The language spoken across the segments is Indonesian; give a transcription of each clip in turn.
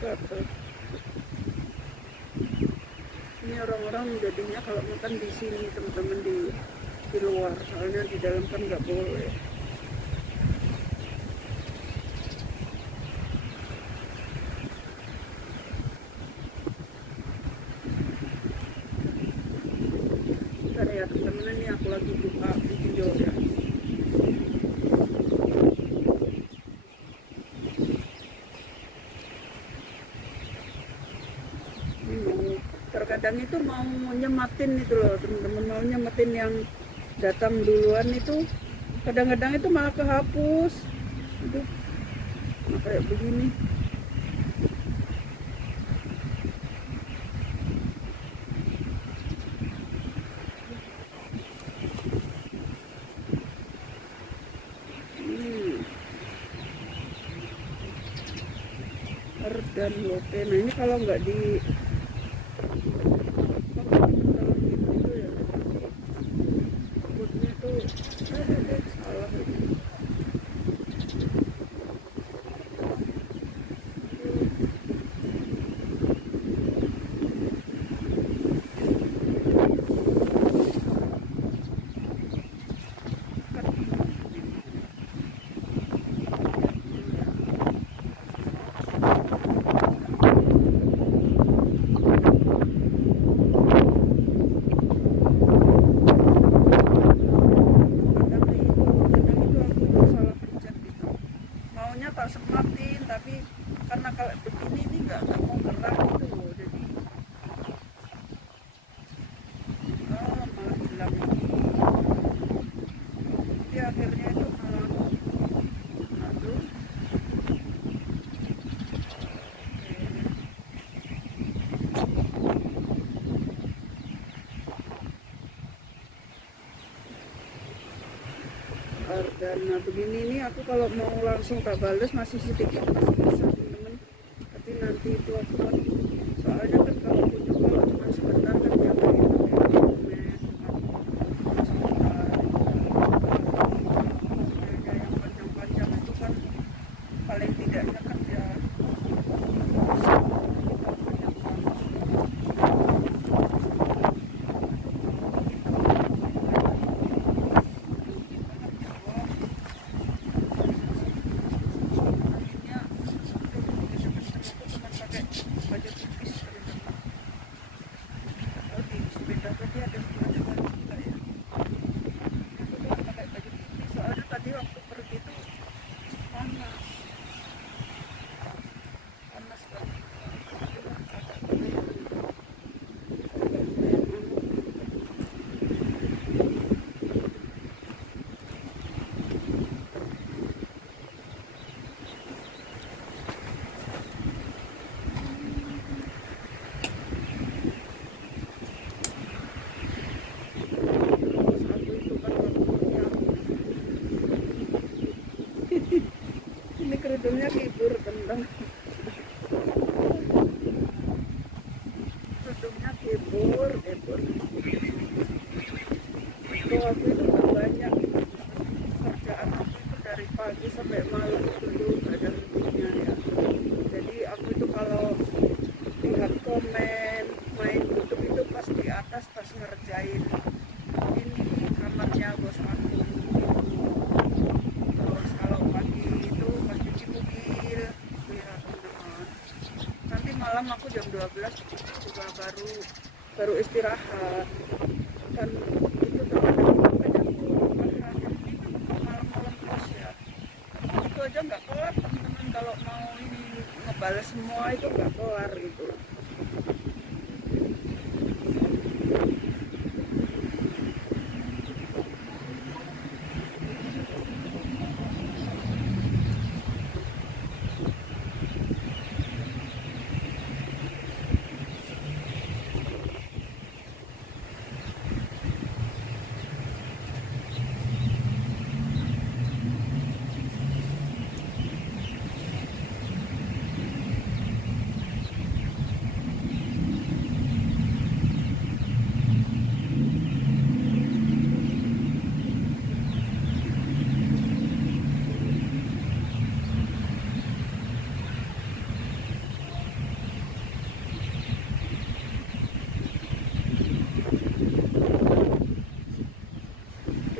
gatel. Ini orang-orang jadinya kalau makan di sini teman-teman, di luar, soalnya di dalam kan nggak boleh. Bentar ya teman-teman, ini aku lagi buka video ya. Terkadang itu mau nyematin itu loh teman-teman, mau nyematin yang datang duluan itu kadang-kadang itu malah kehapus. Aduh, kayak begini. Dan oke, nah ini kalau nggak di salah ini. Tak sematin, tapi karena kalau begini ini nggak mau gerak gitu loh, jadi malah hilang lagi. Jadi akhirnya itu malah aduh. Dan nah begini nih aku kalau mau langsung tak balas masih sedikit, masih bisa teman-teman, tapi nanti itu aku kan soalnya kan kalau cuma sebentar kan dia kayak sebentar yang panjang-panjang itu kan paling tidaknya kan ya kerudungnya kibur tentang kerudungnya kibur itu aku itu gak banyak kerjaan aku itu dari pagi sampai malam dulu gak ada hentinya ya. Jadi aku itu kalau lihat komen main YouTube itu pas di atas pas ngerjain ini kamarnya bos aku. Terus kalau pagi itu pas cuci mobil ya teman-teman, nanti malam aku jam 12 juga baru istirahat kan itu terkadang banyak malam-malam terus ya, itu aja nggak kelar teman-teman, kalau mau ini ngebales semua itu nggak kelar gitu.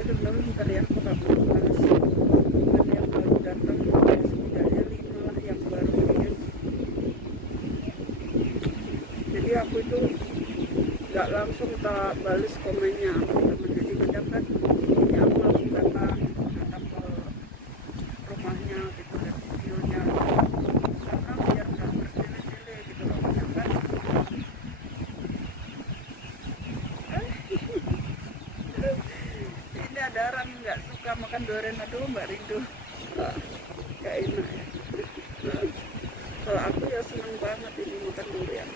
teman-teman bentar ya, aku tak mau bahas teman yang baru datang, ya setidaknya 5 lah yang baru ini. Jadi aku itu nggak langsung tak balas komennya teman-teman, jadi kadang kan ini aku langsung datang ke rumahnya gitu dan videonya, karena biar nggak bertele-tele gitu loh, kadang kan ini ada orang yang nggak suka makan durian. Aduh Mbak Rindu, nggak enak ya. Kalau aku ya seneng banget ini makan durian.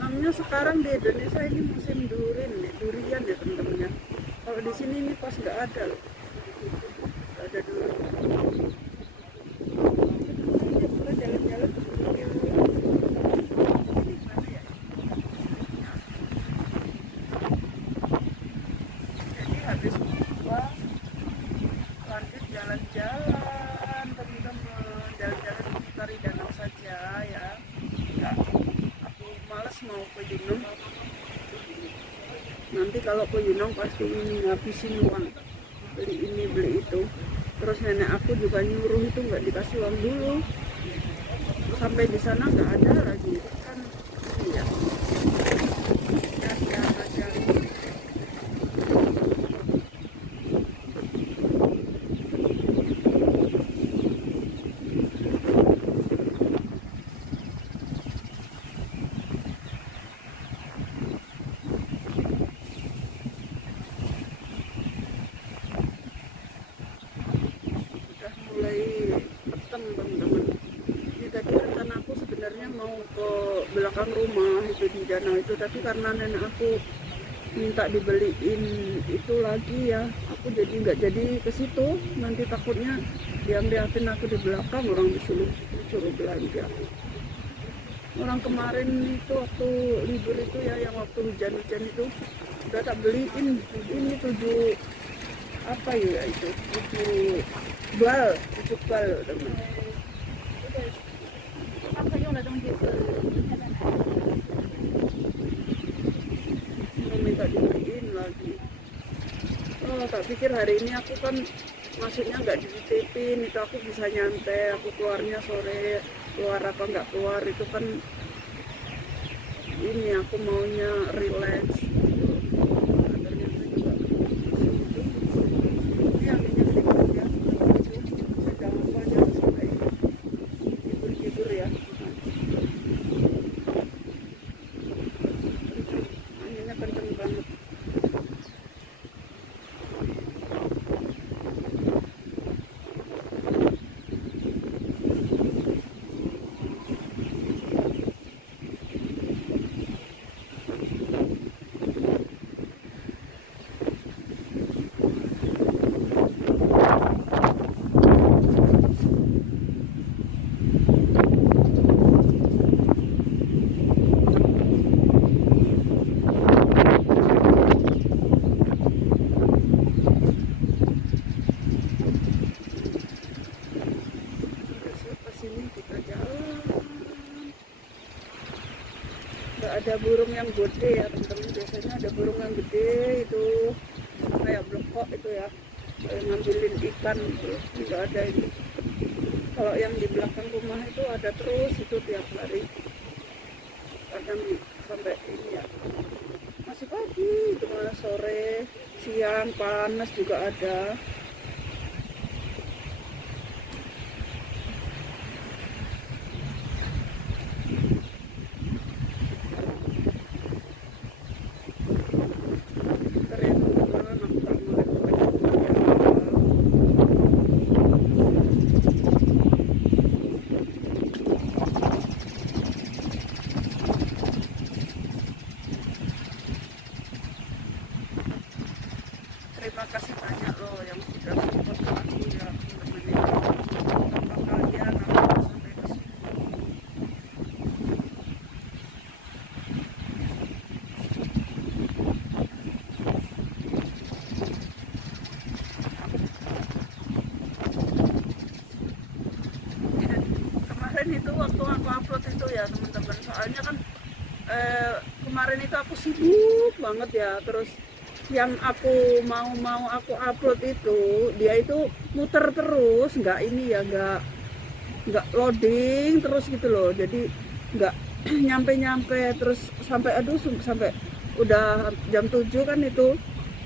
Namanya sekarang di Indonesia ini musim durian ya teman-teman ya. Kalau di sini ini pas nggak ada loh, nggak ada durian. Kita jalan-jalan ke bukit. Ini gimana ya? Jadi habis buka lanjut jalan-jalan teman-teman, jalan-jalan mencari danau saja ya. Nggak, aku males mau ke Yunong. Nanti kalau ke Yunong pasti ini ngabisin uang, beli ini beli itu. Terus nenek aku juga nyuruh itu nggak dikasih uang dulu, sampai di sana nggak ada lagi kan. Iya ya aja. Mulai peteng teman-teman. Ini tadi rencana aku sebenarnya mau ke belakang rumah itu di danau itu, tapi karena nenek aku minta dibeliin itu lagi ya, aku jadi nggak jadi ke situ. Nanti takutnya dia ngeliatin aku di belakang, orang disuruh belanja. Orang kemarin itu waktu libur itu ya, yang waktu hujan-hujan itu udah tak beliin ini 7 apa ya itu, 7 bal teman. Mau minta dibeliin lagi. Oh tak pikir hari ini aku kan maksudnya nggak dititipin, itu aku bisa nyantai, aku keluarnya sore, keluar apa nggak keluar itu kan ini aku maunya relax. Ada burung yang gede ya teman-teman, biasanya ada burung yang gede itu kayak blekok itu ya, ngambilin ikan gitu. Nggak ada ini. Kalau yang di belakang rumah itu ada terus itu tiap hari, kadang sampai ini ya masih pagi, cuma sore, siang panas juga ada. Terima kasih banyak loh yang sudah support aku ya teman-teman. Tanpa kalian aku nggak sampai ke sini. Kemarin itu waktu aku upload itu ya teman-teman, soalnya kan kemarin itu aku sibuk banget ya, terus yang aku mau aku upload itu dia itu muter terus, nggak ini ya, nggak loading terus gitu loh, jadi nggak nyampe terus sampai sampai udah jam 7 kan itu,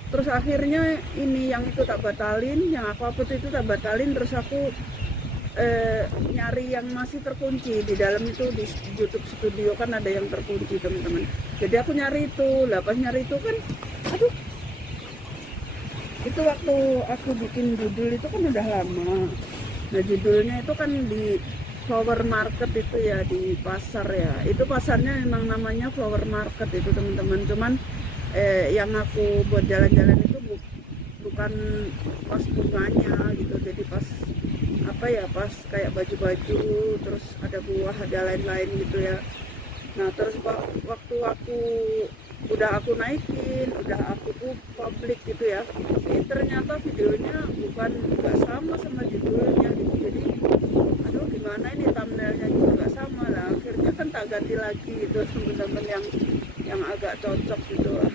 terus akhirnya ini yang itu tak batalin, yang aku upload itu tak batalin, terus aku nyari yang masih terkunci di dalam itu, di YouTube Studio kan ada yang terkunci teman-teman, jadi aku nyari itu lah, pas nyari itu kan aduh, itu waktu aku bikin judul itu kan udah lama. Nah judulnya itu kan di flower market itu ya, di pasar ya, itu pasarnya memang namanya flower market itu teman-teman, cuman yang aku buat jalan-jalan itu bukan pas bunganya gitu, jadi pas apa ya, pas kayak baju-baju, terus ada buah, ada lain-lain gitu ya. Nah terus waktu udah aku naikin, udah aku publik gitu ya, ternyata videonya nggak sama judulnya gitu, jadi aduh gimana ini, thumbnailnya juga nggak sama lah, akhirnya kan tak ganti lagi gitu teman-teman yang agak cocok gitu lah.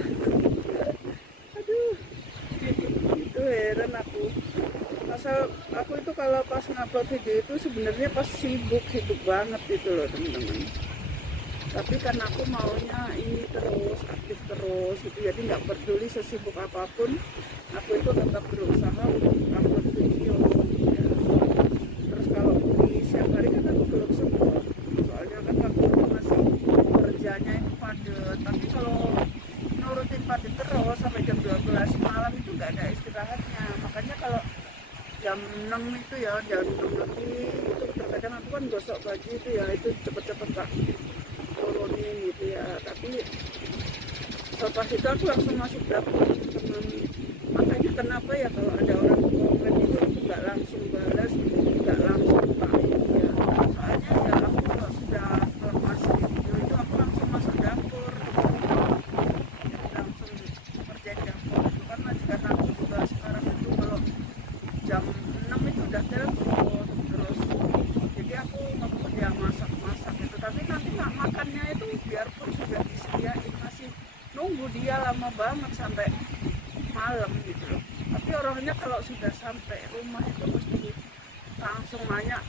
Aduh itu heran aku, asal aku itu kalau pas ngupload video itu sebenarnya pas sibuk banget gitu loh teman-teman, tapi karena aku maunya ini terus aktif terus gitu, jadi nggak peduli sesibuk apapun aku itu tetap berusaha untuk upload video ya. Terus kalau di siang hari kan aku belum sempat, soalnya kan waktu itu masih kerjanya itu padat, tapi kalau nurutin padat terus sampai jam 12 malam itu nggak ada istirahatnya, makanya kalau jam 6 itu ya, jam 6 lebih itu terkadang aku kan gosok baju itu ya, itu cepet-cepet Kak turunin gitu ya, tapi setelah itu aku langsung masuk dapur teman, makanya kenapa ya kalau ada orang komen itu aku nggak langsung balas, nggak langsung tak ini ya, soalnya ya aku kalau sudah lepas video itu aku langsung masuk dapur, langsung kerjain dapur itu kan, majikan aku juga sekarang itu kalau jam 6 itu udah telepon terus, jadi aku ngebut ya masak gitu, tapi nanti nggak makannya itu biarpun sudah disediain masih nunggu dia lama banget sampai malam gitu loh. Tapi orangnya kalau sudah sampai rumah itu mesti langsung nanya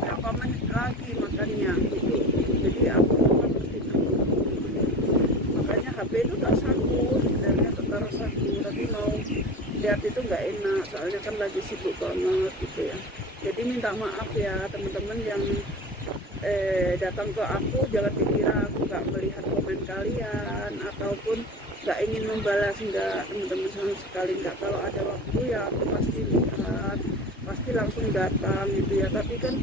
berapa menit lagi makannya gitu, jadi aku kan mesti tunggu, makanya HP itu tak saku sebenarnya, taruh saku, tapi mau lihat itu nggak enak soalnya kan lagi sibuk banget gitu ya. Jadi minta maaf ya teman-teman yang datang ke aku, jangan dikira aku nggak melihat komen kalian ataupun nggak ingin membalas, enggak teman-teman, sama sekali nggak. Kalau ada waktu ya aku pasti lihat, pasti langsung datang gitu ya, tapi kan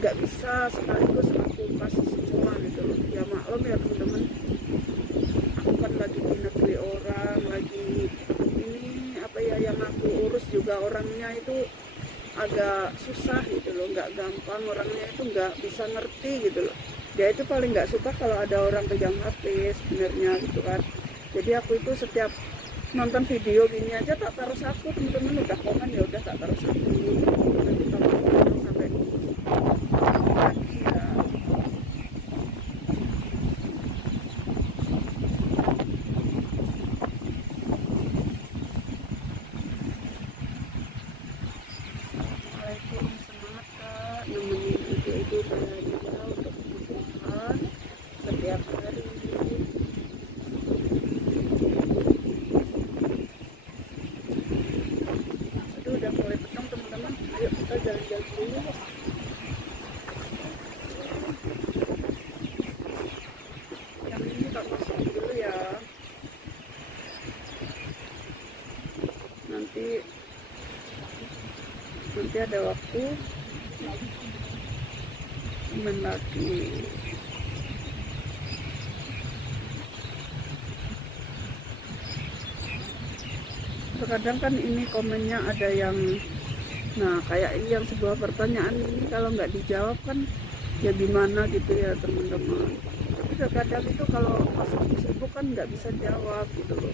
nggak bisa sekaligus aku kasih semua gitu loh ya, maklum ya teman-teman, aku kan lagi di negeri orang, lagi ini apa ya, yang aku urus juga orangnya itu agak susah gitu loh, nggak gampang, orangnya itu nggak bisa ngerti gitu loh, dia itu paling nggak suka kalau ada orang pegang HP sebenarnya gitu kan. Jadi aku itu setiap nonton video gini aja tak taruh saku, teman-teman udah komen ya udah tak taruh saku, nanti tambah sampai pagi ya. Assalamualaikum, semangat Kak, nemenin itu belanja untuk kebutuhan tiap hari. Aduh, udah mulai petang teman-teman, ayo kita jalan-jalan dulu. Yang ini tak masuk dulu ya, nanti ada waktu main lagi. Terkadang kan ini komennya ada yang, nah kayak ini yang sebuah pertanyaan ini kalau nggak dijawab kan ya gimana gitu ya teman-teman. Tapi terkadang itu kalau pas sibuk kan nggak bisa jawab gitu loh.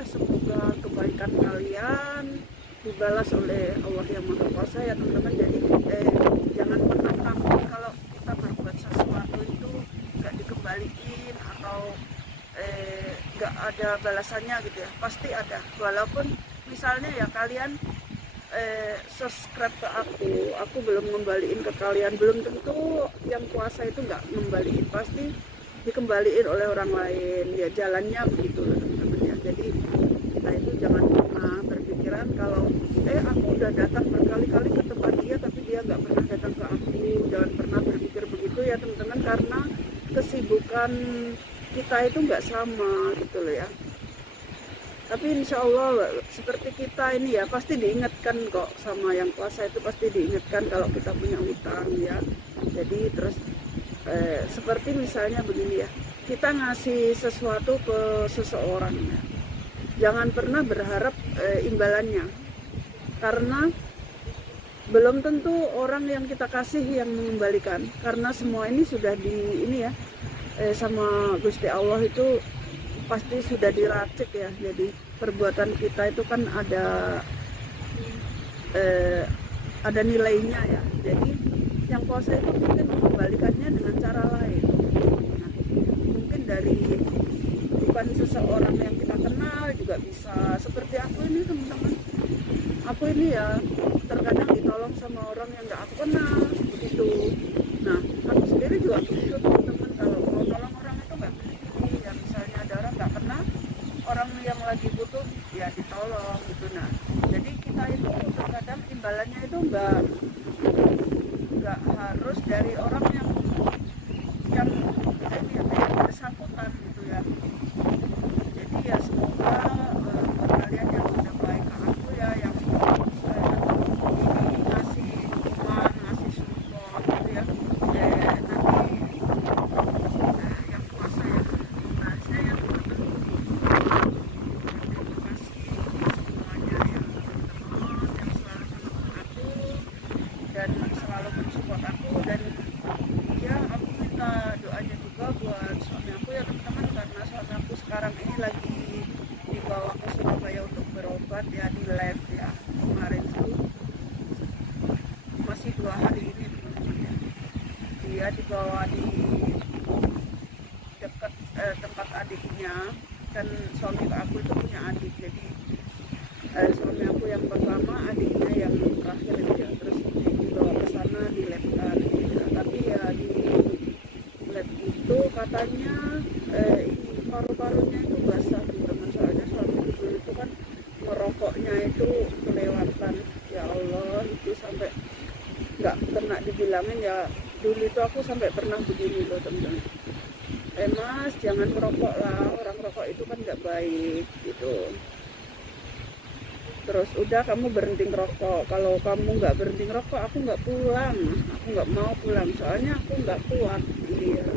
Semoga kebaikan kalian dibalas oleh Allah yang Maha Kuasa ya teman-teman. Jadi jangan pernah takut kalau kita berbuat sesuatu itu nggak dikembaliin atau nggak ada balasannya gitu ya. Pasti ada, walaupun misalnya ya kalian subscribe ke aku belum ngembaliin ke kalian, belum tentu yang kuasa itu nggak ngembaliin, pasti dikembaliin oleh orang lain ya, jalannya begitu loh teman-teman ya. Jadi kita itu jangan pernah berpikiran kalau aku udah datang berkali-kali ke tempat dia tapi dia nggak pernah datang ke aku. Jangan pernah berpikir begitu ya teman-teman, karena kesibukan kita itu nggak sama gitu loh ya. Tapi insya Allah seperti kita ini ya pasti diingatkan kok sama yang kuasa, itu pasti diingatkan kalau kita punya utang ya. Jadi terus seperti misalnya begini ya, kita ngasih sesuatu ke seseorang ya, jangan pernah berharap imbalannya, karena belum tentu orang yang kita kasih yang mengembalikan, karena semua ini sudah sama Gusti Allah itu pasti sudah diracik ya. Jadi perbuatan kita itu kan ada nilainya ya. Jadi yang kuasa itu mungkin mengembalikannya dengan cara lain. Nah, mungkin dari bukan seseorang yang kita kenal juga bisa. Seperti aku ini teman-teman, aku ini ya terkadang ditolong sama orang yang nggak aku kenal begitu. Nah, aku sendiri juga begitu teman-teman, kalau mau tolong orang itu nggak begini ya, misalnya ada orang nggak kenal, orang yang lagi butuh ya ditolong gitu. Nah, jadi kita itu terkadang imbalannya itu nggak harus dari orang yang bersangkutan gitu ya. Jadi ya semoga kalian yang udah baik ke aku ya, yang ngasih dukungan, ngasih support gitu ya, nanti yang kuasa ya, nah saya yang terima kasih semuanya ya teman-teman yang selalu mendukung aku dan selalu mensupport aku. Dan ya aku minta doanya juga buat suami aku ya teman-teman, karena suami aku sekarang ini lagi dibawa ke Surabaya untuk berobat ya, di lab ya. Kemarin tuh masih 2 hari ini teman-teman ya, dia dibawa di dekat tempat adiknya, kan suami aku itu punya adik. Jadi suami aku yang pertama, adiknya yang terakhir itu ya, terus dibawa ke sana di lab kan ya. Tapi ya di lab itu katanya paru-parunya itu basah teman-teman, soalnya suami dulu itu kan merokoknya itu kelewatan ya Allah, itu sampai nggak kena dibilangin ya. Dulu itu aku sampai pernah begini loh teman-teman, mas jangan merokok lah, orang rokok itu kan nggak baik gitu. Terus udah kamu berhenti ngerokok, kalau kamu nggak berhenti ngerokok aku nggak pulang, aku nggak mau pulang soalnya aku nggak kuat. Iya,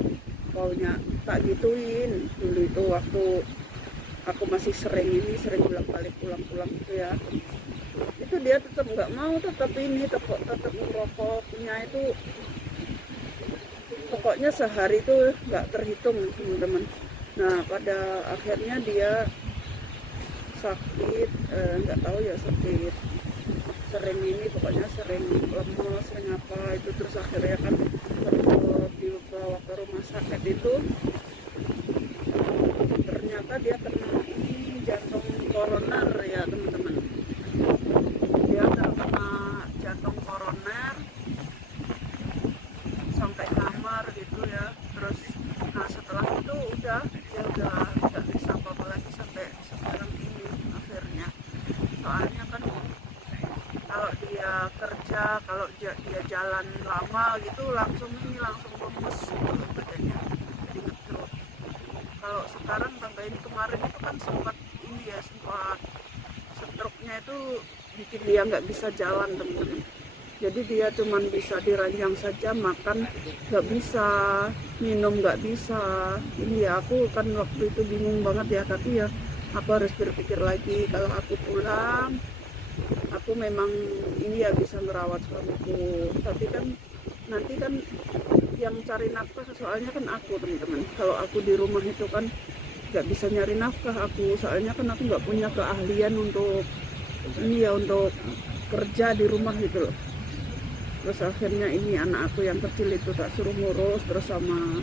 pokoknya tak gituin. Dulu itu waktu aku masih sering bolak-balik pulang gitu ya, itu dia tetap nggak mau, tetap ngerokoknya itu pokoknya sehari itu nggak terhitung teman-teman. Nah pada akhirnya dia sakit, nggak tahu ya sakit sering ini, pokoknya sering lemes, sering apa itu, terus akhirnya kan waktu dibawa ke rumah sakit itu ternyata dia kena ini jantung koroner ya teman-teman. Dia terkena jantung koroner sampai kamar gitu ya. Terus nah setelah itu udah dia udah nggak bisa apa-apa lagi sampai sekarang ini akhirnya. Soalnya kan kalau dia kerja, kalau dia jalan lama gitu langsung lemes gitu badannya, jadi ngedrop. Kalau sekarang sampai ini kemarin itu kan sempat stroke-nya itu bikin dia nggak bisa jalan teman-teman. Jadi dia cuman bisa diranjang saja, makan nggak bisa, minum nggak bisa. Ini ya aku kan waktu itu bingung banget ya, tapi ya aku harus berpikir lagi kalau aku pulang, aku memang ini ya bisa merawat suamiku. Tapi kan nanti kan yang cari nafkah soalnya kan aku teman-teman. Kalau aku di rumah itu kan nggak bisa nyari nafkah aku, soalnya kan aku nggak punya keahlian untuk ini ya, untuk kerja di rumah gitu loh. Terus akhirnya ini anak aku yang kecil itu tak suruh ngurus, terus sama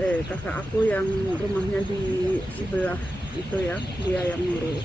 kakak aku yang rumahnya di sebelah itu ya, dia yang ngurus.